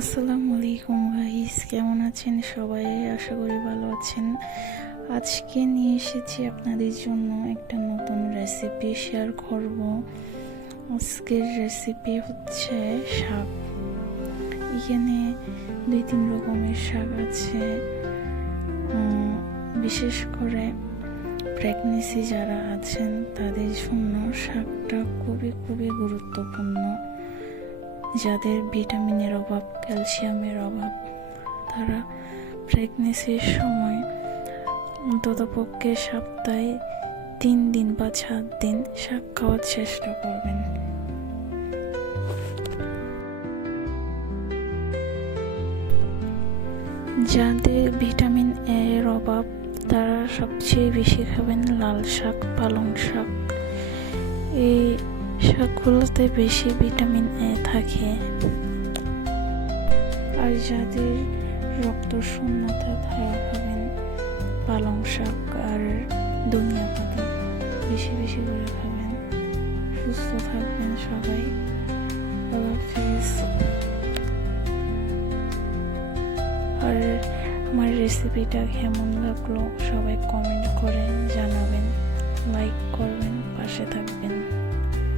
আসসালামু আলাইকুম গাইস, কেমন আছেন সবাই? আশা করি ভালো আছেন। আজকে নিয়ে এসেছি আপনাদের জন্য একটা নতুন রেসিপি শেয়ার করব। আজকের রেসিপি হচ্ছে শাক। এখানে 2-3 রকমের শাক আছে। বিশেষ করে প্রেগনেন্সি যারা আছেন তাদের জন্য শাকটা খুবই খুবই গুরুত্বপূর্ণ। যাদের ভিটামিনের অভাব, ক্যালসিয়ামের অভাব, তারা প্রেগনেন্সির সময় অন্ততপক্ষে সপ্তাহে 3 দিন বা 7 দিন শাক খাওয়ার চেষ্টা করবেন। যাদের ভিটামিন এ এর অভাব, তারা সবচেয়ে বেশি খাবেন লাল শাক, পালং শাক। এই শাকগুলোতে বেশি ভিটামিন এ থাকে। আর যাদের রক্ত শূন্যতা, তারা খাবেন পালং শাক আর ধনিয়া পাতা। বেশি বেশি করে খাবেন। সুস্থ থাকবেন সবাই। আল্লাহ হাফেজ। আর আমার রেসিপিটা কেমন লাগলো সবাই কমেন্ট করে জানাবেন, লাইক করবেন, পাশে থাকবেন।